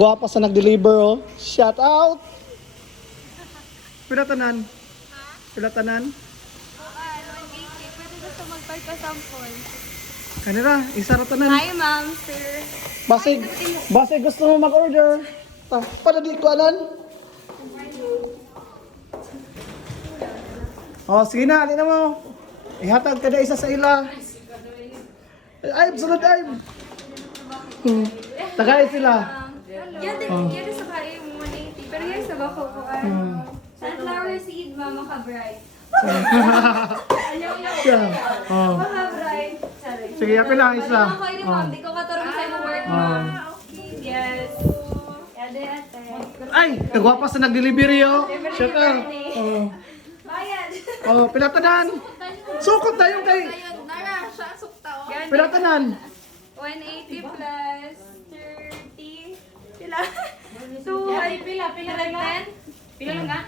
Guwapa sa nag-deliver, oh. Shout out! Pilatanan? Pilatanan? 180. Pwede gusto magpagpasampol. Kanira, isa ratanan. Hi, ma'am, sir. Base gusto mo mag-order. Para di ko anan. Oh, sige na, alin na mo. Ihatag ka na isa sa ila. Ay, sunod ay. Tagay sila. Yan sa kaya yung 180. Pero yan sa bako ko. Sunflower seed, mama ka-bright. Siya. Oh. Maka-bright. Sige, yapin lang isa. Ako ini ma'am, di ko katarong sa yung work, ma'am. Yes. Ade, ate. Ay, kagwapa sa nag-delivery, oh. Shout out. Oh. Bayad. Oh, pilatanan. Sukot na yung kay... Nara, siya sukta, oh. Pilatanan. 180 plus 30. Pila? 200. Pila lang nga?